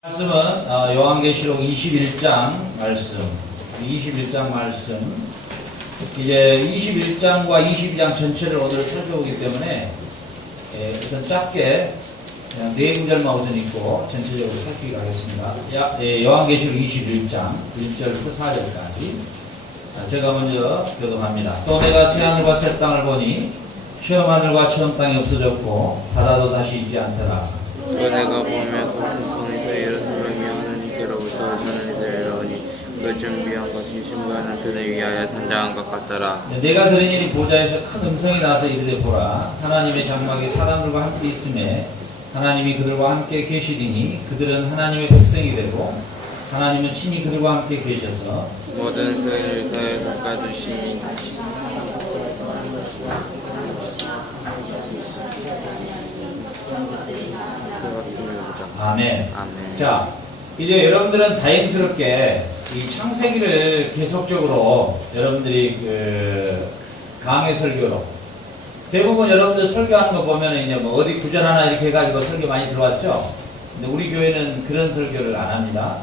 말씀은 요한계시록 21장 말씀, 21장 말씀. 이제 21장과 22장 전체를 오늘 살펴보기 때문에 우선 짧게 그냥 네 구절만 우선 읽고 전체적으로 살피기로 하겠습니다. 요한계시록 21장 1절부터 4절까지. 제가 먼저 교독합니다. 또 내가 새하늘과 새 땅을 보니 처음 하늘과 처음 땅이 없어졌고 바다도 다시 있지 않더라. 또 내가 보면 높은 성에서 예루살렘이 하나님께로부터 하늘에서 내려오니 그 준비한 것이 신부하는 그들 위하여 단장한 것 같더라. 내가 들은 일이 보좌에서 큰 음성이 나서 이르되 보라 하나님의 장막이 사람들과 함께 있음에 하나님이 그들과 함께 계시리니 그들은 하나님의 백성이 되고 하나님은 친히 그들과 함께 계셔서 모든 세를 위하여 닦아주시니 아멘. 아멘. 자, 이제 여러분들은 다행스럽게 이 창세기를 계속적으로 여러분들이 강의 설교로 대부분 여러분들 설교하는 거 보면 이제 뭐 어디 구절 하나 이렇게 해가지고 설교 많이 들어왔죠. 근데 우리 교회는 그런 설교를 안 합니다.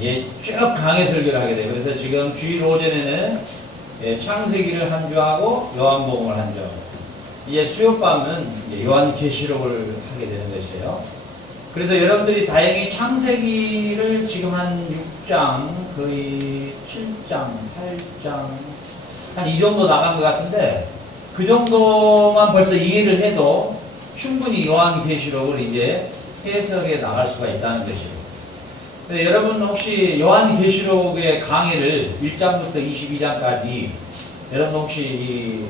예, 쭉 강의 설교를 하게 돼요. 그래서 지금 주일 오전에는 창세기를 한 주하고 요한복음을 한 주. 이제 수요밤은 요한계시록을 하게 되는 것이에요. 그래서 여러분들이 다행히 창세기를 지금 한 6장, 거의 7장, 8장, 한 이 정도 나간 것 같은데, 그 정도만 벌써 이해를 해도 충분히 요한계시록을 이제 해석해 나갈 수가 있다는 것이에요. 여러분 혹시 요한계시록의 강의를 1장부터 22장까지 여러분 혹시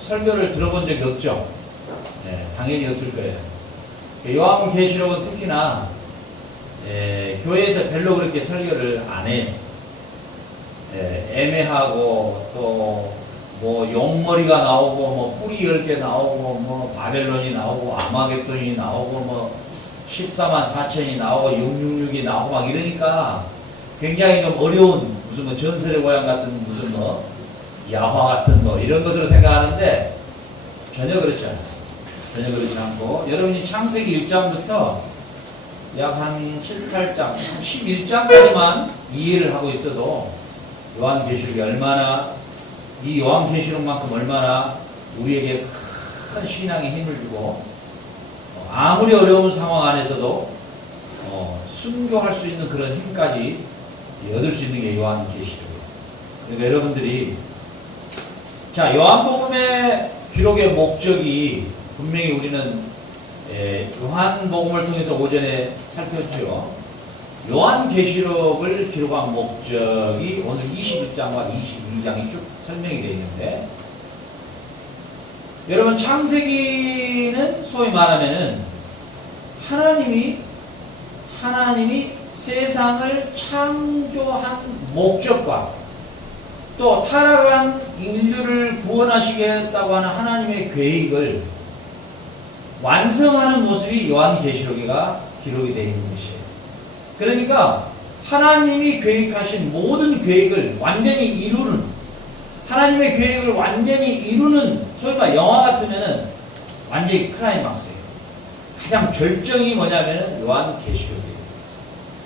설교를 들어본 적이 없죠? 네, 당연히 없을 거예요. 요한계시록은 특히나 교회에서 별로 그렇게 설교를 안 해요. 애매하고 또 뭐 용머리가 나오고 뭐 뿌리 10개 나오고 뭐 바벨론이 나오고 아마겟돈이 나오고 뭐 14만 4천이 나오고 666이 나오고 막 이러니까 굉장히 좀 어려운 무슨 뭐 전설의 고향 같은 무슨 뭐 야화 같은 뭐 이런 것으로 생각하는데 전혀 그렇지 않아요. 전혀 그렇지 않고 여러분이 창세기 1장부터 약 한 7, 8장, 11장까지만 이해를 하고 있어도 요한계시록이 얼마나 이 요한계시록만큼 얼마나 우리에게 큰 신앙의 힘을 주고 아무리 어려운 상황 안에서도 순교할 수 있는 그런 힘까지 얻을 수 있는 게 요한계시록이에요. 그러니까 여러분들이 자 요한복음의 기록의 목적이 분명히 우리는 요한복음을 통해서 오전에 살폈죠. 요한계시록을 기록한 목적이 오늘 21장과 22장이 쭉 설명이 되어 있는데 여러분 창세기는 소위 말하면은 하나님이 세상을 창조한 목적과 또 타락한 인류를 구원하시겠다고 하는 하나님의 계획을 완성하는 모습이 요한계시록에가 기록이 되어 있는 것이에요. 그러니까 하나님이 계획하신 모든 계획을 완전히 이루는 하나님의 계획을 완전히 이루는 소위 말 영화 같으면은 완전히 클라이막스예요. 가장 결정이 뭐냐면은 요한계시록이에요.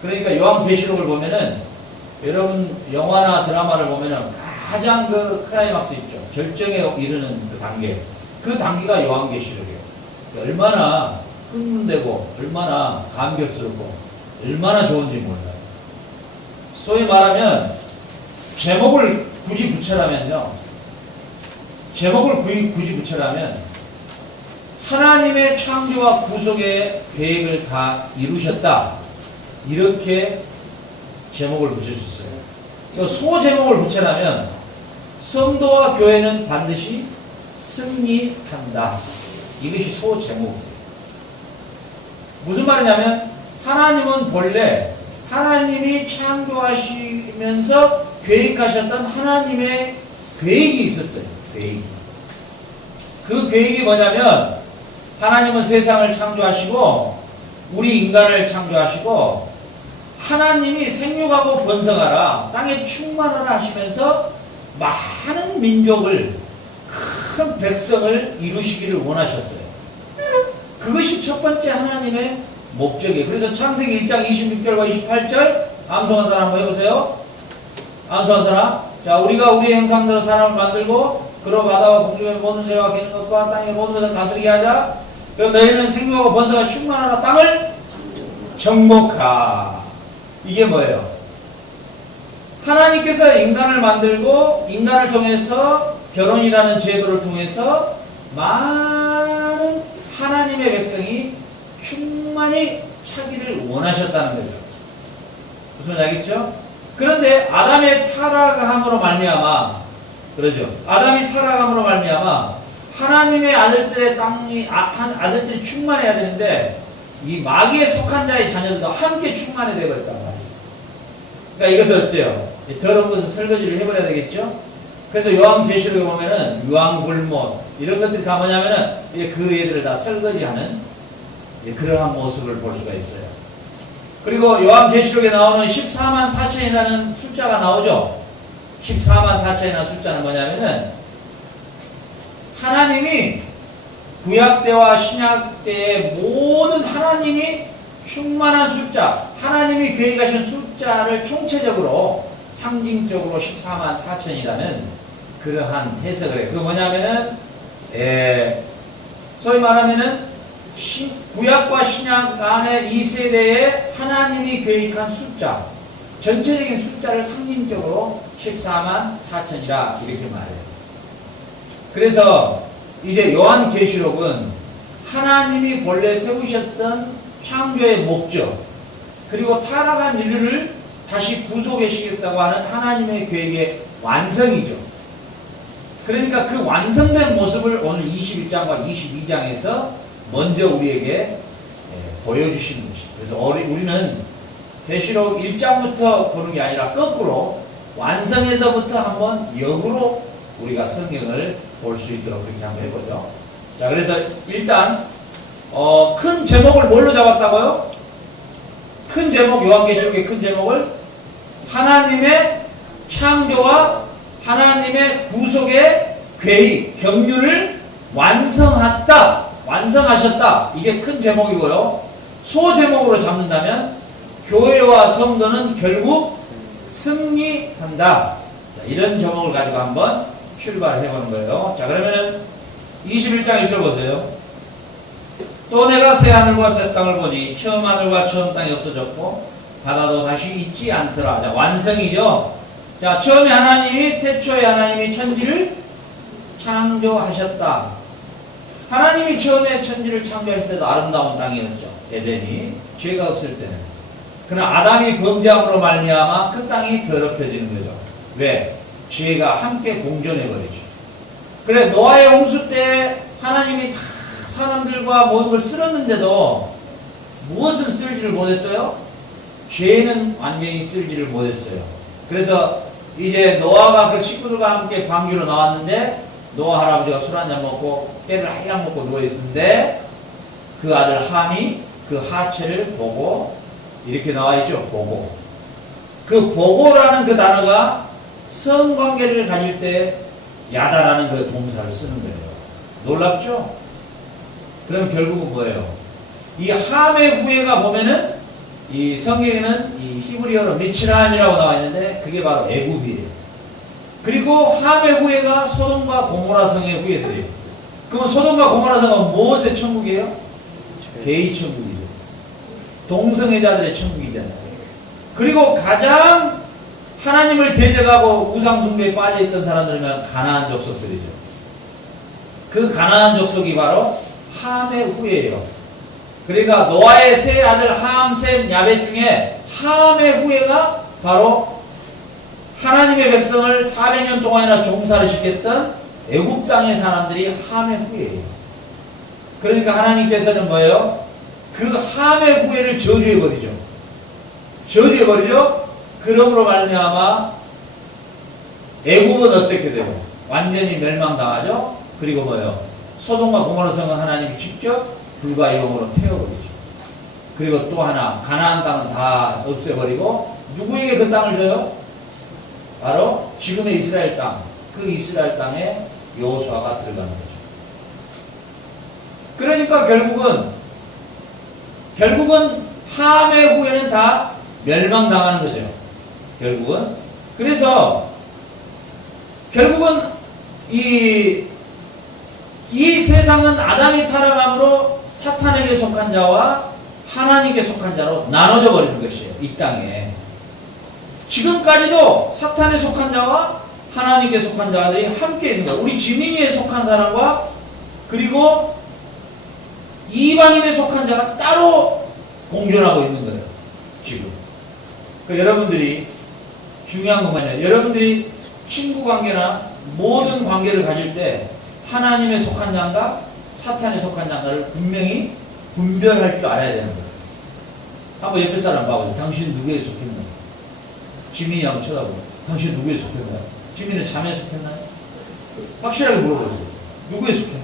그러니까 요한계시록을 보면은 여러분 영화나 드라마를 보면은 가장 그 클라이막스 있죠. 결정에 이르는 그 단계. 그 단계가 요한계시록이에요. 얼마나 흥분되고 얼마나 감격스럽고 얼마나 좋은지 몰라요. 소위 말하면 제목을 굳이 붙여라면요. 제목을 굳이 붙여라면 하나님의 창조와 구속의 계획을 다 이루셨다. 이렇게 제목을 붙일 수 있어요. 소제목을 붙여라면 성도와 교회는 반드시 승리한다. 이것이 소제목이에요. 무슨 말이냐면 하나님은 본래 하나님이 창조하시면서 계획하셨던 하나님의 계획이 있었어요. 계획이. 그 계획이 뭐냐면 하나님은 세상을 창조하시고 우리 인간을 창조하시고 하나님이 생육하고 번성하라 땅에 충만하라 하시면서 많은 민족을 큰 백성을 이루시기를 원하셨어요. 그것이 첫 번째 하나님의 목적이에요. 그래서 창세기 1장 26절과 28절 암송한 사람 한번 해보세요. 암송한 사람. 자, 우리가 우리의 형상대로 사람을 만들고 그로 바다와 공중의 모든 새와 기는 것과 땅의 모든 것을 다스리게 하자. 그럼 너희는 생명과 번성과 충만하라. 땅을 정복하. 이게 뭐예요? 하나님께서 인간을 만들고 인간을 통해서 결혼이라는 제도를 통해서 많은 하나님의 백성이 충만히 차기를 원하셨다는 거죠. 무슨 말인지 알겠죠? 그런데 아담의 타락함으로 말미암아, 그러죠? 아담이 타락함으로 말미암아 하나님의 아들들의 땅이 아들들이 충만해야 되는데 이 마귀에 속한 자의 자녀들도 함께 충만해 되어버렸단 말이에요. 그러니까 이것을 어때요? 더러운 것을 설거지를 해버려야 되겠죠? 그래서 요한계시록에 보면은 유황불못 이런 것들이 다 뭐냐면은 그 애들을 다 설거지하는 그러한 모습을 볼 수가 있어요. 그리고 요한계시록에 나오는 14만 4천이라는 숫자가 나오죠. 14만 4천이라는 숫자는 뭐냐면은 하나님이 구약 때와 신약 때의 모든 하나님이 충만한 숫자, 하나님이 계획하신 숫자를 총체적으로 상징적으로 14만 4천이라는 그러한 해석을 해요. 그게 뭐냐면은 소위 말하면은 구약과 신약 안에 이 세대에 하나님이 계획한 숫자, 전체적인 숫자를 상징적으로 14만 4천이라 이렇게 말해요. 그래서 이제 요한계시록은 하나님이 본래 세우셨던 창조의 목적, 그리고 타락한 인류를 다시 구속하시겠다고 하는 하나님의 계획의 완성이죠. 그러니까 그 완성된 모습을 오늘 21장과 22장에서 먼저 우리에게 보여주시는 것이죠. 그래서 우리는 계시록 1장부터 보는 게 아니라 거꾸로 완성에서부터 한번 역으로 우리가 성경을 볼 수 있도록 그렇게 한번 해보죠. 자, 그래서 일단 큰 제목을 뭘로 잡았다고요? 큰 제목, 요한계시록의 큰 제목을 하나님의 창조와 하나님의 구속의 계획, 경륜을 완성하셨다. 이게 큰 제목이고요. 소제목으로 잡는다면 교회와 성도는 결국 승리한다. 자, 이런 제목을 가지고 한번 출발해보는 거예요. 자, 그러면은 21장 1절 보세요. 또 내가 새 하늘과 새 땅을 보니 처음 하늘과 처음 땅이 없어졌고 바다도 다시 있지 않더라. 자, 완성이죠. 자, 처음에 하나님이 태초에 하나님이 천지를 창조하셨다. 하나님이 처음에 천지를 창조할 때도 아름다운 땅이었죠. 에덴이 죄가 없을 때는. 그러나 아담이 범죄함으로 말미암아 그 땅이 더럽혀지는 거죠. 왜? 죄가 함께 공존해버리죠. 그래, 노아의 홍수 때 하나님이 다 사람들과 모든 걸 쓸었는데도 무엇은 쓸지를 못했어요? 죄는 완전히 쓸지를 못했어요. 그래서 이제 노아가 그 식구들과 함께 방주로 나왔는데 노아 할아버지가 술 한잔 먹고 깨를 한량 먹고 누워있는데 그 아들 함이 그 하체를 보고 이렇게 나와있죠. 보고. 그 보고라는 그 단어가 성관계를 가질 때 야다라는 그 동사를 쓰는 거예요. 놀랍죠? 그럼 결국은 뭐예요? 이 함의 후예가 보면은 이 성경에는 이 히브리어로 미츠라임이라고 나와 있는데 그게 바로 애굽이에요. 그리고 함의 후예가 소돔과 고모라 성의 후예들이에요. 그럼 소돔과 고모라 성은 무엇의 천국이에요? 개의 천국이죠. 동성애자들의 천국이잖아요. 그리고 가장 하나님을 대적하고 우상숭배에 빠져있던 사람들이면 가나안 족속들이죠. 그 가나안 족속이 바로 함의 후예예요. 그러니까 노아의 세 아들 함, 셈, 야벳 중에 함의 후예가 바로 하나님의 백성을 400년 동안이나 종사를 시켰던 애굽 땅의 사람들이 함의 후예예요. 그러니까 하나님께서는 뭐예요? 그 함의 후예를 저주해버리죠. 저주해버리죠. 그러므로 말미암아 애굽은 어떻게 되고 완전히 멸망당하죠. 그리고 뭐예요? 소돔과 고모라 성은 하나님이 직접 불과 영으로 태워버리죠. 그리고 또 하나 가나안 땅은 다 없애버리고 누구에게 그 땅을 줘요? 바로 지금의 이스라엘 땅. 그 이스라엘 땅에 여호수아가 들어가는 거죠. 그러니까 결국은 함의 후에는 다 멸망당하는 거죠. 결국은. 그래서 결국은 이 세상은 아담이 타락함으로 사탄에게 속한 자와 하나님께 속한 자로 나눠져 버리는 것이에요. 이 땅에. 지금까지도 사탄에 속한 자와 하나님께 속한 자들이 함께 있는 거예요. 우리 지민이에 속한 사람과 그리고 이방인에 속한 자가 따로 공존하고 있는 거예요. 지금. 그러니까 여러분들이 중요한 것만요. 여러분들이 친구 관계나 모든 관계를 가질 때 하나님에 속한 자인가 사탄에 속한 자인가를 분명히 분별할 줄 알아야 되는 거예요. 한번 옆에 사람 봐보세요. 당신 누구에 속했나요? 지민이 한번 쳐다보세요. 당신 누구에 속했나요? 지민은 자매에 속했나요? 확실하게 물어보세요. 누구에 속했나요?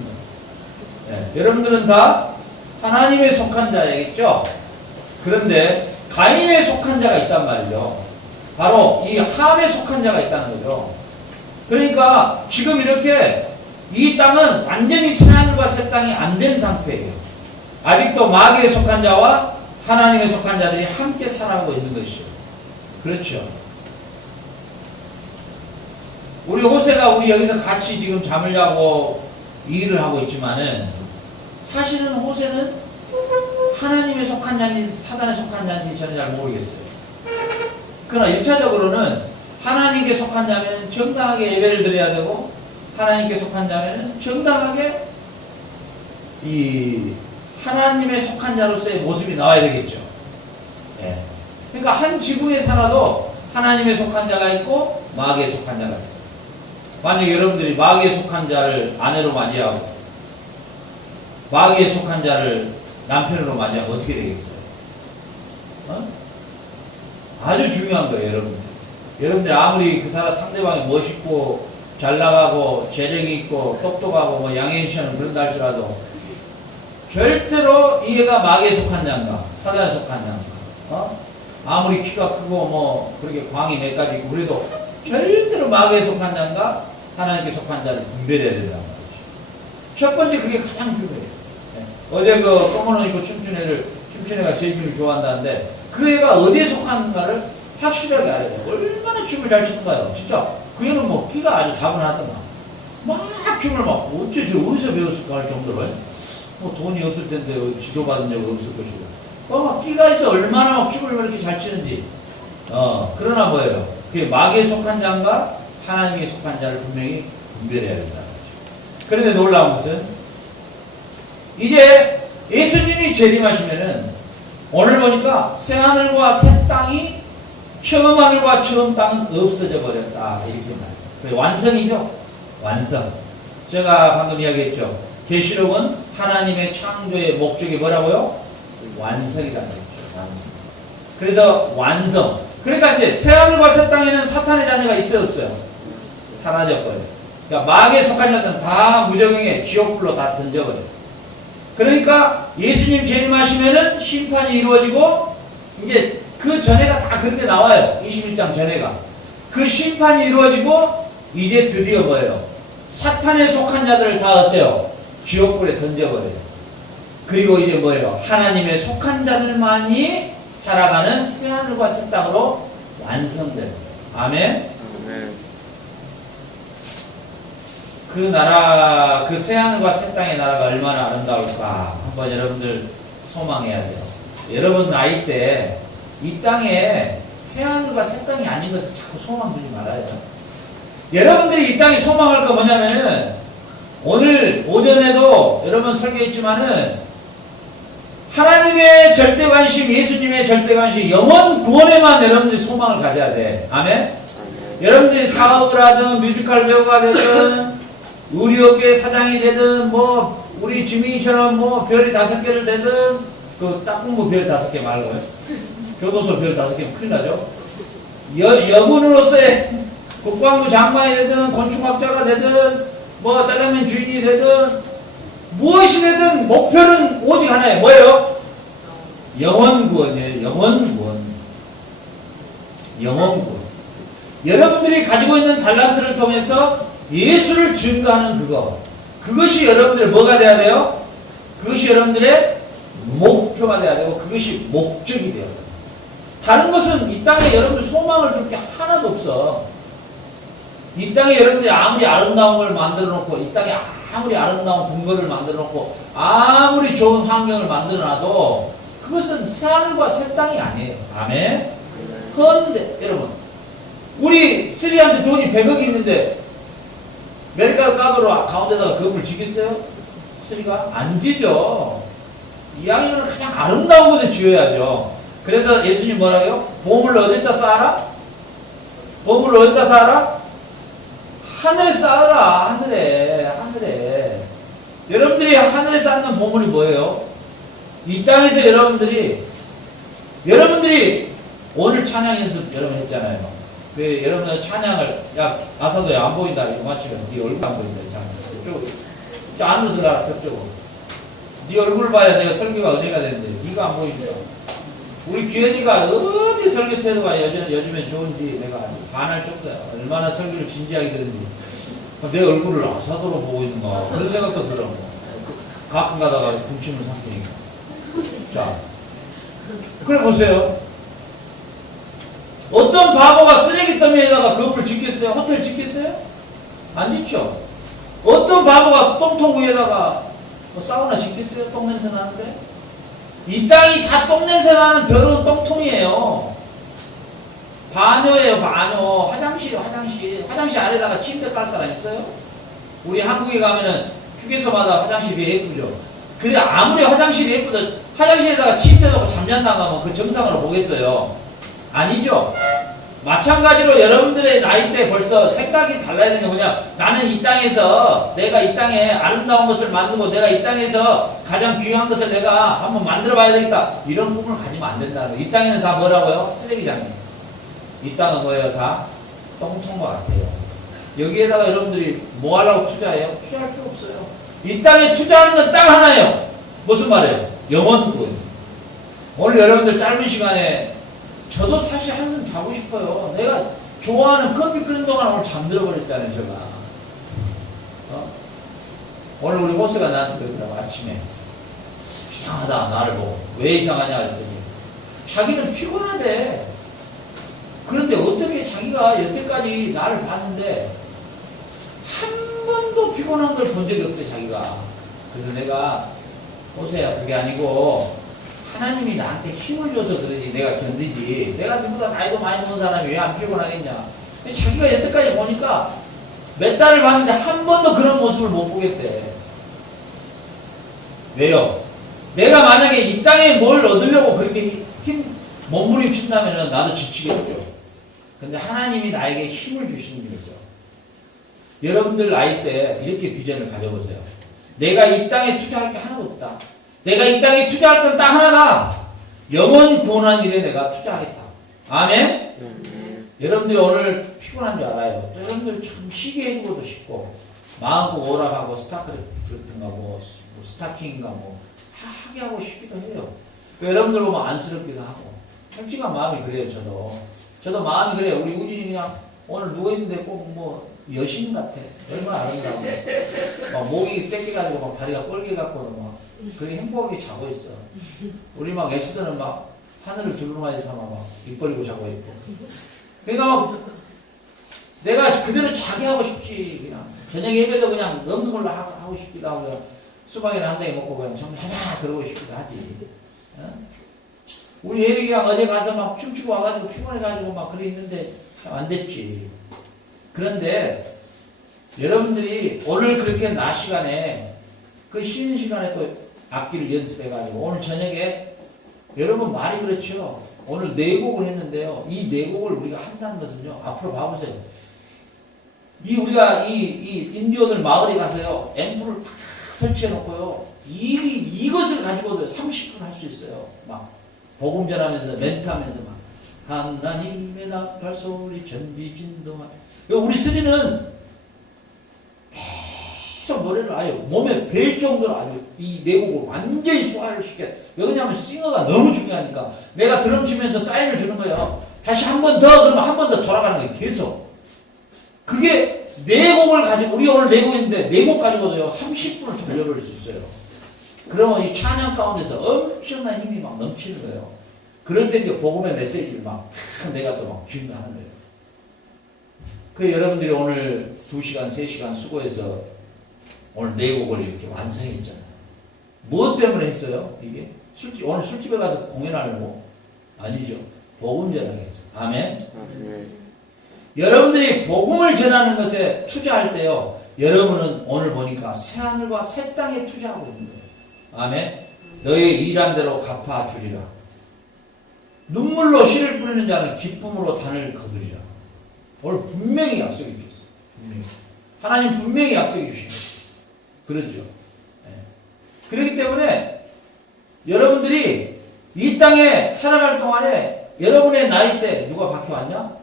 네, 여러분들은 다 하나님에 속한 자이겠죠? 그런데 가인에 속한 자가 있단 말이죠. 바로 이 함에 속한 자가 있다는 거죠. 그러니까 지금 이렇게 이 땅은 완전히 새하늘과 새 땅이 안 된 상태예요. 아직도 마귀에 속한 자와 하나님에 속한 자들이 함께 살아가고 있는 것이죠. 그렇죠. 우리 호세가 우리 여기서 같이 지금 잠을 자고 일을 하고 있지만은 사실은 호세는 하나님에 속한 자인지 사단에 속한 자인지 저는 잘 모르겠어요. 그러나 1차적으로는 하나님께 속한 자면 정당하게 예배를 드려야 되고 하나님께 속한 자면 정당하게 이 하나님에 속한 자로서의 모습이 나와야 되겠죠. 예. 그러니까 한 지구에 살아도 하나님에 속한 자가 있고 마귀에 속한 자가 있어요. 만약에 여러분들이 마귀에 속한 자를 아내로 맞이하고 마귀에 속한 자를 남편으로 맞이하면 어떻게 되겠어요? 아주 중요한 거예요, 여러분들. 여러분들 아무리 그 사람 상대방이 멋있고 잘 나가고 재력이 있고 똑똑하고 뭐 양해인처럼 그런다 할지라도 절대로 이 애가 마귀에 속한 자인가 사단에 속한 자인가 아무리 키가 크고 뭐 그렇게 광이 몇 가지 있고 그래도 절대로 마귀에 속한 자인가 하나님께 속한 자를 분별해야 된다는 거죠. 첫 번째 그게 가장 중요해요. 네. 어제 그 검은 옷 입고 춤춘 애가 제 춤을 좋아한다는데 그 애가 어디에 속한가를 확실하게 알아야 돼요. 얼마나 춤을 잘 추는가요. 진짜 그 애는 뭐 끼가 아주 다분하더만 막 춤을 막 어째 저 어디서 배웠을까 할 정도로 뭐 돈이 없을 텐데 지도받은 적 없을 것이고 막 끼가 있어 얼마나 막 춤을 그렇게 잘 추는지 그러나 뭐예요. 그게 마귀에 속한 자인가 하나님에 속한 자를 분명히 분별해야 된다는 거죠. 그런데 놀라운 것은 이제 예수님이 재림하시면은 오늘 보니까 새하늘과 새 땅이 처음 하늘과 처음 땅은 없어져 버렸다 이렇게 말해요. 완성이죠. 완성. 제가 방금 이야기했죠. 계시록은 하나님의 창조의 목적이 뭐라고요? 완성이라는 거죠. 완성. 그래서 완성. 그러니까 이제 새하늘과 새 땅에는 사탄의 자녀가 있어요, 없어요? 사라져버려요. 그러니까 마귀에 속한 자들은 다 무적행에 지옥불로 다 던져버려요. 그러니까 예수님 재림하시면은 심판이 이루어지고 이제 그 전에가 다 그렇게 나와요. 21장 전에가. 그 심판이 이루어지고 이제 드디어 뭐예요? 사탄에 속한 자들을 다 어때요? 지옥불에 던져버려요. 그리고 이제 뭐예요? 하나님의 속한 자들만이 살아가는 새하늘과 새 땅으로 완성돼요. 아멘? 그 나라, 그 새하늘과 새 땅의 나라가 얼마나 아름다울까 한번 여러분들 소망해야 돼요. 여러분 나이 때 이 땅에 새하늘과 새 땅이 아닌 것을 자꾸 소망 두지 말아요. 여러분들이 이 땅에 소망할 거 뭐냐면은 오늘 오전에도 여러분 설교했지만은 하나님의 절대 관심, 예수님의 절대 관심, 영원 구원에만 여러분들이 소망을 가져야 돼. 아멘? 여러분들이 사업을 하든 뮤지컬 배우가 되든 의료계 사장이 되든 뭐 우리 지민이처럼 뭐 별이 5개를 되든 그 딱공부 별 5개 말고요. 교도소 별 5개면 큰일 나죠. 여군으로서의 국방부 장관이 되든 건축학자가 되든 뭐 짜장면 주인이 되든 무엇이 되든 목표는 오직 하나예요. 뭐예요? 영원구원이에요. 영원구원. 영원구원. 여러분들이 가지고 있는 달란트를 통해서 예수를 증거하는 그것이 여러분들의 뭐가 돼야 돼요? 그것이 여러분들의 목표가 돼야 되고 그것이 목적이 돼야 돼요. 다른 것은 이 땅에 여러분들 소망을 둘 게 하나도 없어. 이 땅에 여러분들이 아무리 아름다운 걸 만들어 놓고 이 땅에 아무리 아름다운 근거를 만들어 놓고 아무리 좋은 환경을 만들어 놔도 그것은 새하늘과 새 땅이 아니에요. 아멘? 그런데 여러분 우리 쓰리한테 돈이 100억이 있는데 메리카 까도로 가운데다가 건물 지겠어요? 쓰리가? 안 지죠. 이왕이면 그냥 아름다운 곳에 지어야죠. 그래서 예수님 뭐라고요? 보물을 어디다 쌓아라? 보물을 어디다 쌓아라? 하늘에 쌓아라. 하늘에. 여러분들이 하늘에 쌓는 보물이 뭐예요? 이 땅에서 여러분들이 오늘 찬양 연습 여러분 했잖아요. 그 여러분들 찬양을 야 아사도야 안 보인다 이거 맞추면 네 얼굴 안 보인다 저 안으로 들어가라 저쪽으로. 네 얼굴 봐야 내가 설교가 은혜가 되는데 네가 안 보인다. 우리 기현이가 어디 설교 태도가 요즘에 좋은지 내가 아주 반할 정도야. 얼마나 설교를 진지하게 들은지. 내 얼굴을 아사도로 보고 있는가 그런 생각도 들어. 가끔 가다가 군침을 삼키니까. 자, 그래 보세요. 어떤 바보가 쓰레기 더미에다가 건물 짓겠어요? 호텔 짓겠어요? 안 짓죠. 어떤 바보가 똥통 위에다가 사우나 짓겠어요? 똥냄새 나는데? 이 땅이 다 똥냄새 나는 더러운 똥통이에요. 반요예요, 반요. 화장실 아래다가 침대 깔 사람 있어요? 우리 한국에 가면은 휴게소마다 화장실이 예쁘죠? 그래, 아무리 화장실이 예쁘다, 화장실에다가 침대 놓고 잠잔다고 하면 그 정상으로 보겠어요? 아니죠? 마찬가지로 여러분들의 나이 때 벌써 생각이 달라야 되는 게 뭐냐? 나는 이 땅에서 내가 이 땅에 아름다운 것을 만들고 내가 이 땅에서 가장 귀한 것을 내가 한번 만들어 봐야 되겠다. 이런 꿈을 가지면 안 된다는 거예요. 이 땅에는 다 뭐라고요? 쓰레기장이에요. 이 땅은 뭐예요? 다 똥통과 같아요. 여기에다가 여러분들이 뭐 하려고 투자해요? 투자할 필요 없어요. 이 땅에 투자하는 건 딱 하나예요. 무슨 말이에요? 영원군. 오늘 여러분들 짧은 시간에 저도 사실 한숨 자고 싶어요. 내가 좋아하는 커피 끓는 동안 오늘 잠들어 버렸잖아요, 제가. 오늘 우리 호스가 나한테 그러더라고, 아침에. 이상하다, 나를 보고. 왜 이상하냐 그랬더니, 자기는 피곤하대. 그런데 어떻게 자기가 여태까지 나를 봤는데, 한 번도 피곤한 걸 본 적이 없대, 자기가. 그래서 내가, 호스야, 그게 아니고, 하나님이 나한테 힘을 줘서 그러지 내가 견디지 내가 누구보다 나이도 많이 먹은 사람이 왜 안 피곤하겠냐. 자기가 여태까지 보니까 몇 달을 봤는데 한 번도 그런 모습을 못 보겠대. 왜요? 내가 만약에 이 땅에 뭘 얻으려고 그렇게 몸부림친다면 나도 지치겠죠. 근데 하나님이 나에게 힘을 주시는 거죠. 여러분들 나이 때 이렇게 비전을 가져보세요. 내가 이 땅에 투자할 게 하나도 없다. 내가 이 땅에 투자할 건 딱 하나다. 영원 구원한 일에 내가 투자하겠다. 아멘? 여러분들이 오늘 피곤한 줄 알아요. 여러분들 참 쉬게 해주고도 싶고 마음껏 오락하고 스타크래프트인가 뭐 스타킹인가 뭐 하게 하고 싶기도 해요. 여러분들 보면 안쓰럽기도 하고 솔직한 마음이 그래요. 저도 마음이 그래요. 우리 우진이 그냥 오늘 누워있는데 꼭 뭐 여신 같아. 얼마나 아름다워. 막 목이 땡겨가지고 막 다리가 뻘개갖고 막 그렇게 행복하게 자고 있어. 우리 막 애쓰들은 막 하늘을 둘러마이 삼아 막 입 벌리고 자고 있고. 그러니까 막 내가 그대로 자게 하고 싶지. 그냥 저녁 예배도 그냥 없는 걸로 하고 싶기도 하고 수박이나 한 대 먹고 그냥 좀 하자 그러고 싶기도 하지. 어? 우리 예배기랑 어제 가서 막 춤추고 와가지고 피곤해가지고 막 그래 있는데 참 안 됐지. 그런데 여러분들이 오늘 그렇게 낮 시간에 그 쉬는 시간에 또 악기를 연습해가지고 오늘 저녁에 여러분 말이 그렇죠. 오늘 4곡을 했는데요. 이 4곡을 우리가 한다는 것은요. 앞으로 봐보세요. 우리가 이 인디언을 마을에 가서요. 앰프를 탁 설치해 놓고요. 이것을 가지고도 30분 할 수 있어요. 막 복음 전하면서 멘트하면서 막 하나님의 나팔 소리 전지진동하네. 우리 스리는 계속 노래를 아예 몸에 벨 정도로 아주 이 4곡을 완전히 소화를 시켜. 왜냐하면 싱어가 너무 중요하니까. 내가 드럼 치면서 사인을 주는 거예요. 다시 한 번 더 그러면 한 번 더 돌아가는 거예요. 계속. 그게 4곡을 가지고 우리 오늘 4곡 했는데 4곡 가지고도요 30분을 돌려버릴 수 있어요. 그러면 이 찬양 가운데서 엄청난 힘이 막 넘치는 거예요. 그럴 때 이제 복음의 메시지를 막 내가 또 막 증거하는 거예요. 그 여러분들이 오늘 2시간, 3시간 수고해서 오늘 4곡을 이렇게 완성했잖아요. 무엇 때문에 했어요? 이게? 오늘 술집에 가서 공연하려고? 아니죠. 복음 전하게 했죠. 아멘. 여러분들이 복음을 전하는 것에 투자할 때요, 여러분은 오늘 보니까 새하늘과 새 땅에 투자하고 있는 거예요. 아멘. 너의 일한 대로 갚아주리라. 눈물로 씨를 뿌리는 자는 기쁨으로 단을 거두리라. 오늘 분명히 약속해 주셨어요. 분명히. 하나님 분명히 약속해 주신 거예요. 그렇죠. 네. 그렇기 때문에 여러분들이 이 땅에 살아갈 동안에 여러분의 나이 때 누가 박혀왔냐?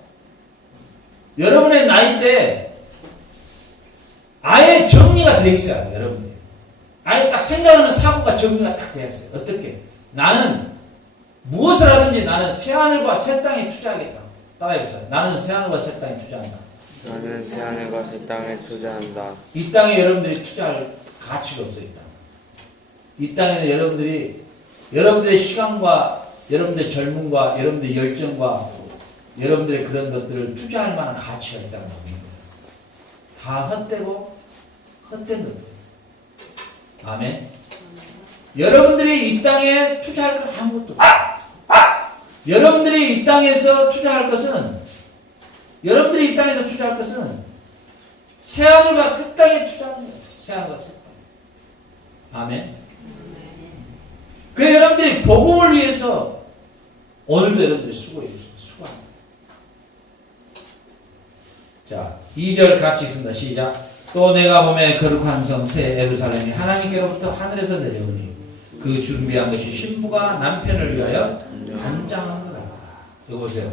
여러분의 나이 때 아예 정리가 돼 있어요. 여러분들. 아예 딱 생각하는 사고가 정리가 딱 되어 있어요. 어떻게? 나는 무엇을 하든지 나는 새하늘과 새 땅에 투자하겠다. 따라해보세요. 나는 새하늘과 새 땅에 투자한다. 나는 새하늘과 새 땅에 투자한다. 이 땅에 여러분들이 투자할 가치가 없어요. 이 땅에는 여러분들의 시간과 여러분들의 젊음과 여러분들의 열정과 여러분들의 그런 것들을 투자할 만한 가치가 있다는 겁니다. 다 헛되고 헛된 것들. 아멘. 여러분들이 이 땅에 투자할 건 아무것도 없어요. 여러분들이 이 땅에서 투자할 것은 새하늘과 새 땅에 투자하는 거예요. 새하늘과 새 땅. 아멘. 그래 여러분들이 복음을 위해서 오늘도 여러분들이 수고해 주세요. 수고합니다. 자, 2절 같이 있습니다. 시작. 또 내가 보매 거룩한 성 새 예루살렘이 하나님께로부터 하늘에서 내려오니 그 준비한 것이 신부가 남편을 위하여 단장한 것 같다. 여기 보세요.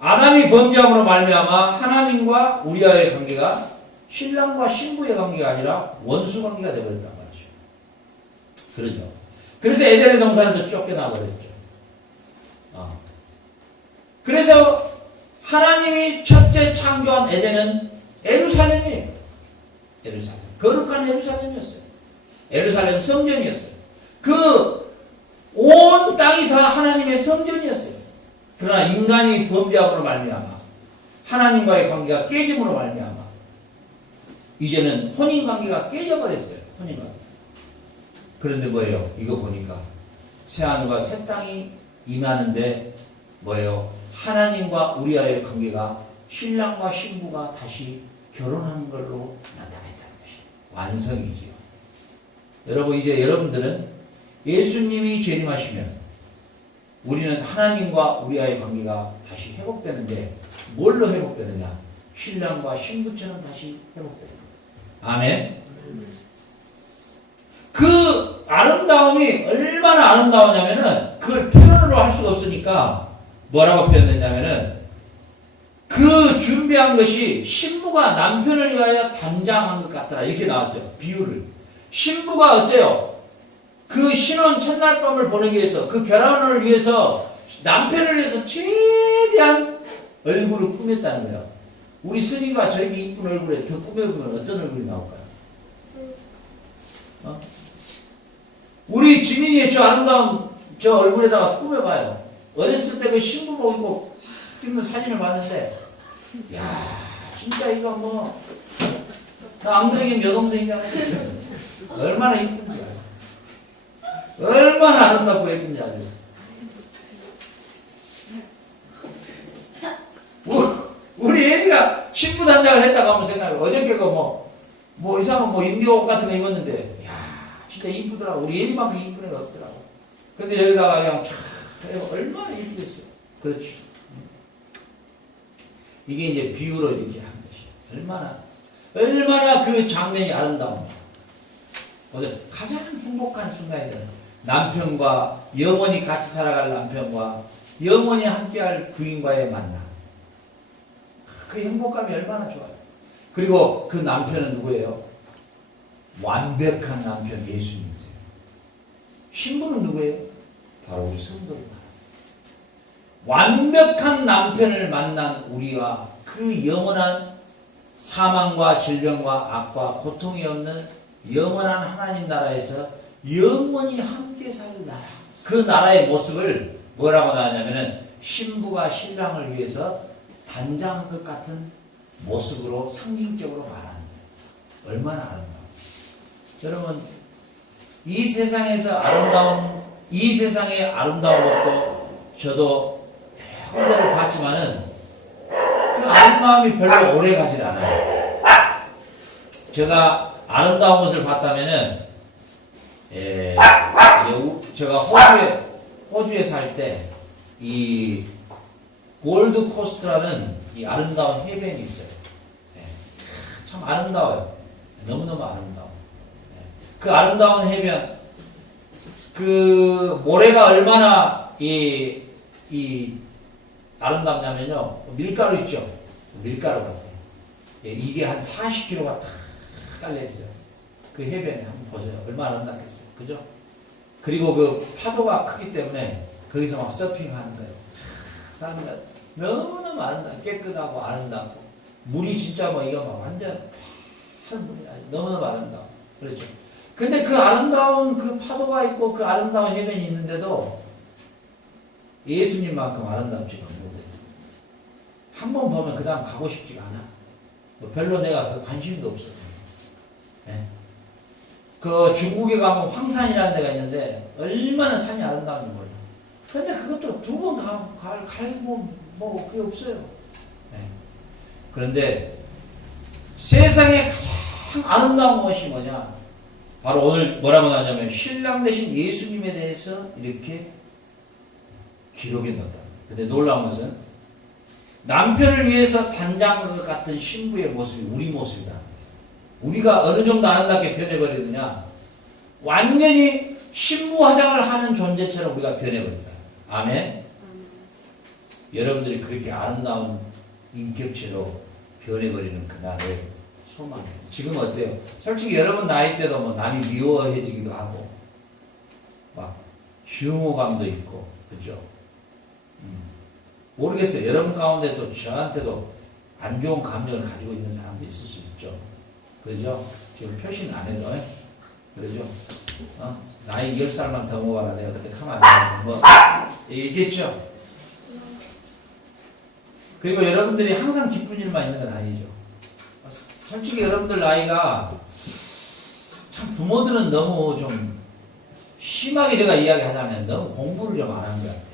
아담이 범죄함으로 말미암아 하나님과 우리와의 관계가 신랑과 신부의 관계가 아니라 원수 관계가 되어버렸단 말이죠. 그러죠. 그래서 에덴의 동산에서 쫓겨나 버렸죠. 그래서 하나님이 첫째 창조한 에덴은 예루살렘이에요. 예루살렘. 거룩한 예루살렘이었어요. 예루살렘 성전이었어요. 그 온 땅이 다 하나님의 성전이었어요. 그러나 인간이 범죄함으로 말미암아 하나님과의 관계가 깨짐으로 말미암아 이제는 혼인관계가 깨져버렸어요. 혼인관계. 그런데 뭐예요? 이거 보니까 새하늘과 새 땅이 임하는데 뭐예요? 하나님과 우리와의 관계가 신랑과 신부가 다시 결혼하는 걸로 나타냈다는 것이 완성이지요. 여러분 이제 여러분들은 예수님이 재림하시면 우리는 하나님과 우리와의 관계가 다시 회복되는데 뭘로 회복되느냐? 신랑과 신부처럼 다시 회복되는 거예요. 아멘. 그 아름다움이 얼마나 아름다우냐면은 그걸 표현으로 할 수가 없으니까 뭐라고 표현했냐면은 그 준비한 것이 신부가 남편을 위하여 단장한 것 같더라. 이렇게 나왔어요. 비유를. 신부가 어째요? 그 신혼 첫날 밤을 보내기 위해서 그 결혼을 위해서 남편을 위해서 최대한 얼굴을 꾸몄다는 거예요. 우리 스님과 저렇게 이쁜 얼굴에 더 꾸며보면 어떤 얼굴이 나올까요? 우리 지민이의 저 아름다운 저 얼굴에다가 꾸며봐요. 어렸을 때 그 신부복 입고 찍는 사진을 봤는데, 야 진짜 이거 뭐, 나 앙드레긴 여동생이냐고. 얼마나 이쁜지 알아요. 얼마나 아름답고 예쁜지 알아요. 우리 애비가 신부 단장을 했다고 한번 생각해요. 어저께 뭐 이상한 인디오 옷 같은 거 입었는데, 야 진짜 이쁘더라고. 우리 애비만큼 이쁜 애가 없더라고. 근데 여기다가 그냥 촥 얼마나 이쁘겠어. 그렇지. 이게 이제 비유로 이렇게 한 것이. 얼마나 그 장면이 아름다운가. 가장 행복한 순간이잖아요. 남편과 영원히 같이 살아갈 남편과 영원히 함께할 부인과의 만남. 그 행복감이 얼마나 좋아요. 그리고 그 남편은 누구예요? 완벽한 남편 예수님이세요. 신부는 누구예요? 바로 우리 성도입니다. 완벽한 남편을 만난 우리와 그 영원한 사망과 질병과 악과 고통이 없는 영원한 하나님 나라에서 영원히 함께 살 나라. 그 나라의 모습을 뭐라고 나왔냐면은 신부가 신랑을 위해서 단장한 것 같은 모습으로 상징적으로 말하는 거예요. 얼마나 아름다워. 여러분, 이 세상에서 이 세상의 아름다운 것도 저도 여러 군데를 봤지만은 그 아름다움이 별로 오래 가질 않아요. 제가 아름다운 것을 봤다면은, 제가 호주에 살 때, 이 골드 코스트라는 이 아름다운 해변이 있어요. 참 아름다워요. 너무너무 아름다워. 그 아름다운 해변, 그 모래가 얼마나 이 아름답냐면요. 밀가루 있죠? 밀가루 같아요. 이게 한 40kg가 딱 깔려있어요. 그 해변에 한번 보세요. 얼마나 아름답겠어요. 그죠? 그리고 그 파도가 크기 때문에 거기서 막 서핑하는 거예요. 사람들 너무너무 아름답고 깨끗하고 아름답고 물이 진짜 뭐 이거 막 완전 파란 물이 아니 너무너무 아름다워. 그렇죠? 근데 그 아름다운 그 파도가 있고 그 아름다운 해변이 있는데도 예수님만큼 아름답지가 못해요. 한 번 보면 그 다음 가고 싶지가 않아. 뭐 별로 내가 그 관심도 없어요. 네. 그 중국에 가면 황산이라는 데가 있는데 얼마나 산이 아름다운지 몰라. 근데 그것도 두 번 갈고 뭐 그게 없어요. 네. 그런데 세상에 가장 아름다운 것이 뭐냐? 바로 오늘 뭐라고 나왔냐면 신랑 되신 예수님에 대해서 이렇게 기록해 놓았다. 근데 놀라운 것은 남편을 위해서 단장한 것 같은 신부의 모습이 우리 모습이다. 우리가 어느 정도 아름답게 변해버리느냐? 완전히 신부 화장을 하는 존재처럼 우리가 변해버린다. 아멘? 여러분들이 그렇게 아름다운 인격체로 변해버리는 그날을 소망해요. 지금 어때요? 솔직히 여러분 나이 때도 뭐 남이 미워해지기도 하고, 막 흉오감도 있고, 그죠? 모르겠어요. 여러분 가운데 또 저한테도 안 좋은 감정을 가지고 있는 사람도 있을 수 있죠. 그죠? 지금 표시는 안 해도, 그러죠? 나이 10살만 더 먹어라. 내가 그때 가만 안 뭐, 얘기했죠? 그리고 여러분들이 항상 기쁜 일만 있는 건 아니죠. 솔직히 여러분들 나이가 참 부모들은 너무 좀 심하게 제가 이야기하자면 너무 공부를 좀 안 한 것 같아요.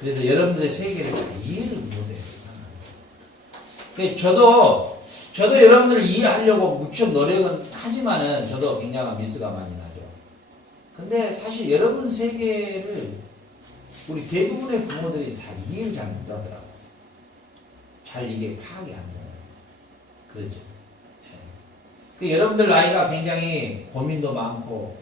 그래서 여러분들의 세계를 잘 이해를 못해요. 저도 여러분들을 이해하려고 무척 노력은 하지만은 저도 굉장한 미스가 많이 나죠. 근데 사실 여러분 세계를 우리 대부분의 부모들이 잘 이해를 잘 못하더라고요. 잘 이게 파악이 안 돼요. 그렇죠. 그 여러분들 나이가 굉장히 고민도 많고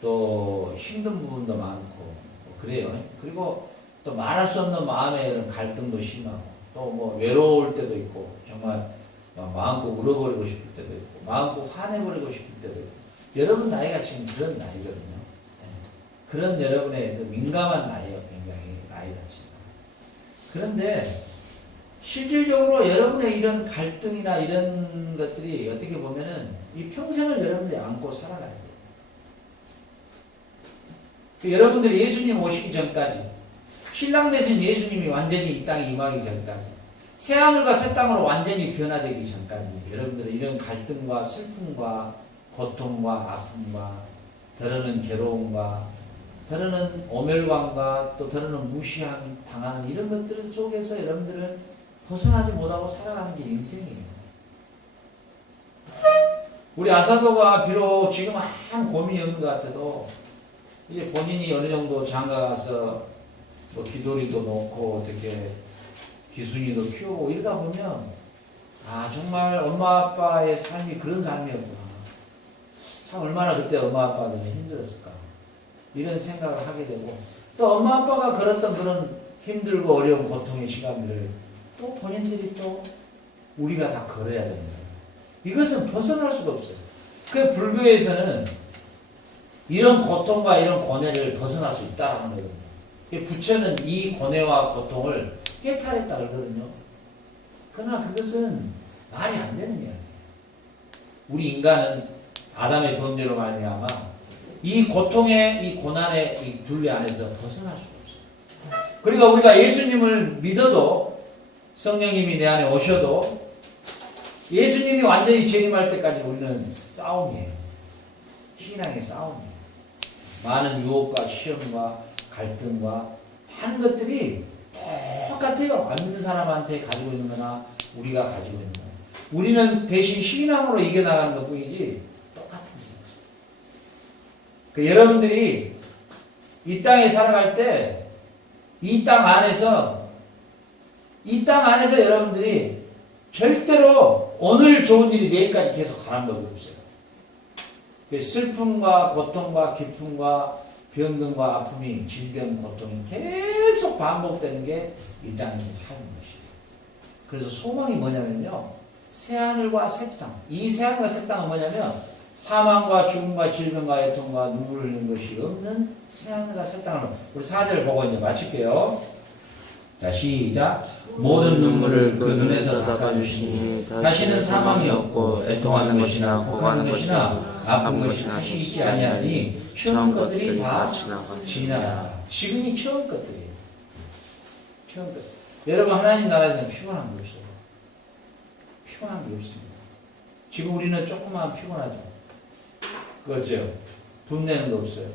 또 힘든 부분도 많고 그래요. 그리고 또 말할 수 없는 마음의 이런 갈등도 심하고 또 뭐 외로울 때도 있고 정말 마음껏 울어버리고 싶을 때도 있고 마음껏 화내버리고 싶을 때도 있고 여러분 나이가 지금 그런 나이거든요. 그런 여러분의 그 민감한 나이가 굉장히 나이가 지금. 그런데 실질적으로 여러분의 이런 갈등이나 이런 것들이 어떻게 보면은 이 평생을 여러분들이 안고 살아가야 돼요. 여러분들이 예수님 오시기 전까지 신랑 되신 예수님이 완전히 이 땅에 임하기 전까지 새하늘과 새 땅으로 완전히 변화되기 전까지 여러분들은 이런 갈등과 슬픔과 고통과 아픔과 더러는 괴로움과 더러는 오멸감과 또 더러는 무시함 당하는 이런 것들 속에서 여러분들은 벗어나지 못하고 살아가는 게 인생이에요. 우리 아사도가 비록 지금 아무 고민이 없는 것 같아도 이제 본인이 어느 정도 장가가서 뭐 기도리도 놓고 어떻게 기순이도 키우고 이러다 보면 아 정말 엄마 아빠의 삶이 그런 삶이었구나. 참 얼마나 그때 엄마 아빠들은 힘들었을까. 이런 생각을 하게 되고 또 엄마 아빠가 걸었던 그런 힘들고 어려운 고통의 시간들을 또 본인들이 또 우리가 다 걸어야 됩니다. 이것은 벗어날 수가 없어요. 그 불교에서는 이런 고통과 이런 고뇌를 벗어날 수 있다라는 거거든요. 부처는 이 고뇌와 고통을 해탈했다 그러거든요. 그러나 그것은 말이 안 되는 이야기예요. 우리 인간은 아담의 범죄로 말미암아 이 고통의 이 고난의 이 둘레 안에서 벗어날 수가 없어요. 그러니까 우리가 예수님을 믿어도 성령님이 내 안에 오셔도 예수님이 완전히 재림할 때까지 우리는 싸움이에요. 신앙의 싸움이에요. 많은 유혹과 시험과 갈등과 많은 것들이 똑같아요. 안 믿는 사람한테 가지고 있는 거나 우리가 가지고 있는 거. 우리는 대신 신앙으로 이겨나가는 것 뿐이지 똑같습니다. 여러분들이 이 땅에 살아갈 때 이 땅 안에서 여러분들이 절대로 오늘 좋은 일이 내일까지 계속 가는 법이 없어요. 슬픔과 고통과 기쁨과 병든과 아픔이 질병, 고통이 계속 반복되는 게 이 땅에서 사는 것이에요. 그래서 소망이 뭐냐면요. 새하늘과 새 땅. 이 새하늘과 새 땅은 뭐냐면 사망과 죽음과 질병과 애통과 눈물 흘리는 것이 없는 새하늘과 새 땅을 우리 4절 보고 이제 마칠게요. 자, 시작. 모든 눈물을 그 눈에서 닦아주시니 다시는 사망이 없고 애통하는 것이나 고가는 것이나 아픈 것이나 다시 있지 아니하니 처음 것들이 다 지나가라. 지금이 처음 것들이에요. 처음 것. 여러분 하나님 나라에서는 피곤한 게 없어요. 피곤한 게 없습니다. 지금 우리는 조금만 피곤하죠. 그렇죠. 분내는 거 없어요.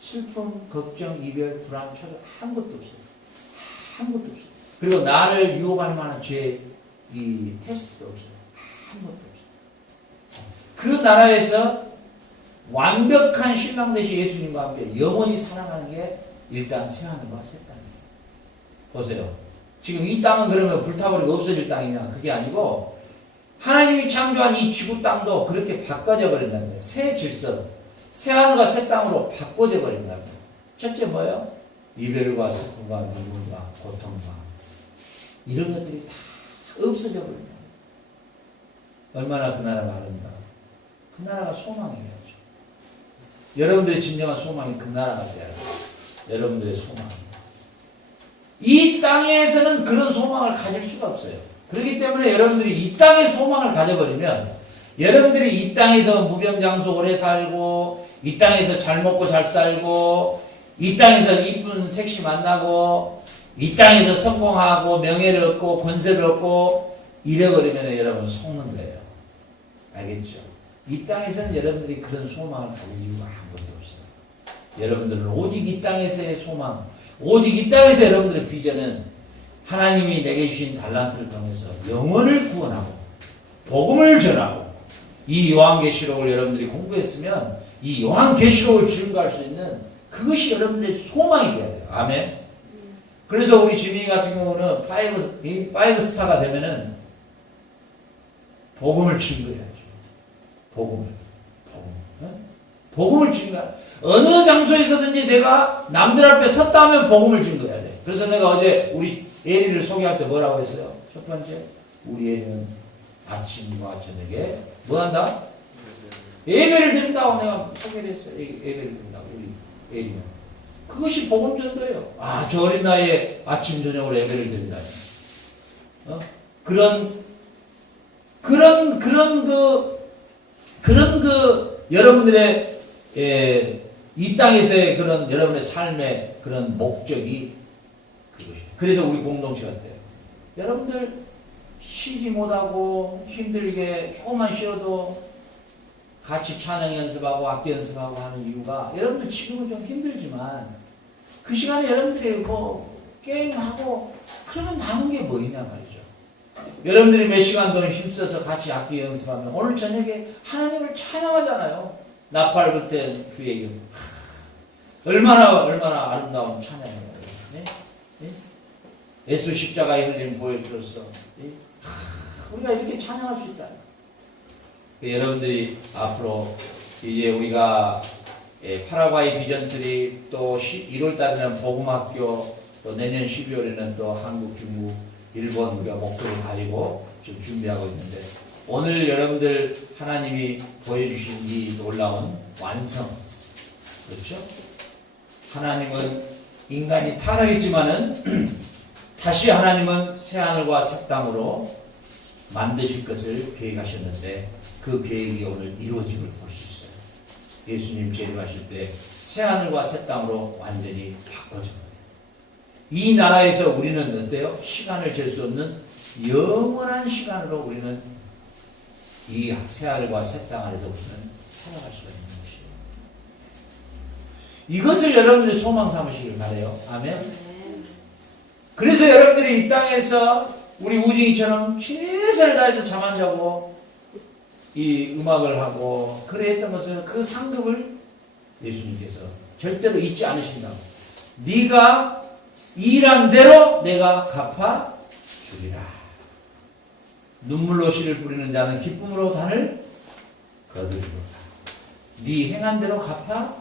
슬픔, 걱정, 이별, 불안, 초조 아무것도 없어요. 아무것도 없어요. 그리고 나를 유혹할 만한 죄, 이 테스트도 없어요. 아무것도 없어요. 그 나라에서 완벽한 신랑 되신 예수님과 함께 영원히 살아가는 게 일단 새하늘과 새 땅이에요. 보세요. 지금 이 땅은 그러면 불타버리고 없어질 땅이냐? 그게 아니고 하나님이 창조한 이 지구 땅도 그렇게 바꿔져 버린다는 거예요. 새 질서, 새 하늘과 새 땅으로 바꿔져 버린다는 거예요. 첫째 뭐예요? 이별과 슬픔과 눈물과 고통과 이런 것들이 다 없어져 버린다. 얼마나 그 나라가 아름다워. 그 나라가 소망이에요. 여러분들의 진정한 소망이 그 나라가 돼야 돼요. 여러분들의 소망. 이 땅에서는 그런 소망을 가질 수가 없어요. 그렇기 때문에 여러분들이 이 땅의 소망을 가져버리면 여러분들이 이 땅에서 무병장수 오래 살고 이 땅에서 잘 먹고 잘 살고 이 땅에서 이쁜 섹시 만나고 이 땅에서 성공하고 명예를 얻고 권세를 얻고 이래버리면 여러분 속는 거예요. 알겠죠? 이 땅에서는 여러분들이 그런 소망을 가질 이유가 아무것도 없어요. 여러분들은 오직 이 땅에서의 소망, 오직 이 땅에서 여러분들의 비전은 하나님이 내게 주신 달란트를 통해서 영혼을 구원하고 복음을 전하고 이 요한계시록을 여러분들이 공부했으면 이 요한계시록을 증거할 수 있는 그것이 여러분들의 소망이 돼야 돼요. 아멘. 그래서 우리 지민이 같은 경우는 5 스타가 되면은 복음을 증거해야죠. 복음을 증거. 어느 장소에서든지 내가 남들 앞에 섰다 하면 복음을 증거해야 돼. 그래서 내가 어제 우리 에리를 소개할 때 뭐라고 했어요? 첫 번째, 우리 에리는 아침과 저녁에 뭐 한다? 예배를 드린다고 내가 소개를 했어요. 예배를 드린다고 우리 에리는. 그것이 복음 전도예요. 아, 저 어린 나이에 아침 저녁으로 예배를 드린다니. 그런 여러분들의 이 땅에서의 그런 여러분의 삶의 그런 목적이 그것이에요. 그래서 우리 공동체 같아요. 여러분들 쉬지 못하고 힘들게 조금만 쉬어도 같이 찬양 연습하고 악기 연습하고 하는 이유가 여러분들 지금은 좀 힘들지만 그 시간에 여러분들이 뭐 게임하고 그러면 남은 게 뭐 있냐 말이죠. 여러분들이 몇 시간 동안 힘써서 같이 악기 연습하면 오늘 저녁에 하나님을 찬양하잖아요. 나팔 불 때 주의 이름. 얼마나 아름다운 찬양이에요. 네? 네? 예수 십자가의 흘림 보여주었어. 네? 우리가 이렇게 찬양할 수 있다. 여러분들이 앞으로 이제 우리가 파라과이 비전트리 또 1월 달에는 복음학교 또 내년 12월에는 또 한국, 중국, 일본 우리가 목표를 가지고 좀 준비하고 있는데 오늘 여러분들 하나님이 보여주신 이 놀라운 완성, 그렇죠? 하나님은 인간이 타락했지만은 다시 하나님은 새하늘과 새 땅으로 만드실 것을 계획하셨는데 그 계획이 오늘 이루어짐을 볼 수 있어요. 예수님 재림하실 때 새하늘과 새 땅으로 완전히 바꿔줍니다. 이 나라에서 우리는 어때요? 시간을 잴 수 없는 영원한 시간으로 우리는 이 새하늘과 새 땅 안에서 우리는 살아갈 수가 있는 것이에요. 이것을 여러분들이 소망 삼으시길 바라요. 아멘. 그래서 여러분들이 이 땅에서 우리 우진이처럼 최선을 다해서 잠 안 자고 이 음악을 하고 그래 했던 것은 그 상급을 예수님께서 절대로 잊지 않으신다고. 네가 일한 대로 내가 갚아 주리라. 눈물로 씨를 뿌리는 자는 기쁨으로 단을 거두리로다. 네 행한 대로 갚아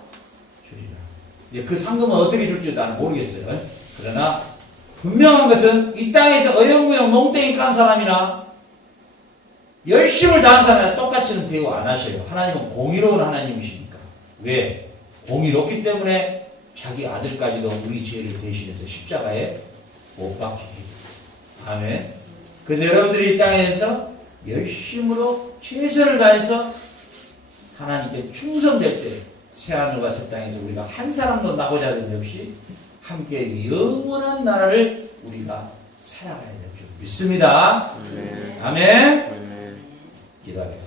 주리라. 그 상금은 어떻게 줄지 나는 모르겠어요. 그러나 분명한 것은 이 땅에서 어영부영 몽땡이 깐 사람이나 열심을 다한 사람이나 똑같이는 대우 안 하셔요. 하나님은 공의로운 하나님이시니까. 왜? 공의롭기 때문에 자기 아들까지도 우리 죄를 대신해서 십자가에 못 박히게 해요. 아멘. 그래서 여러분들이 이 땅에서 열심으로 최선을 다해서 하나님께 충성될 때 새하늘과 새 땅에서 우리가 한 사람도 나고자 하는 없이 함께 영원한 나라를 우리가 살아가야 될 줄 믿습니다. 아멘. 아멘. 아멘. 기도하겠습니다.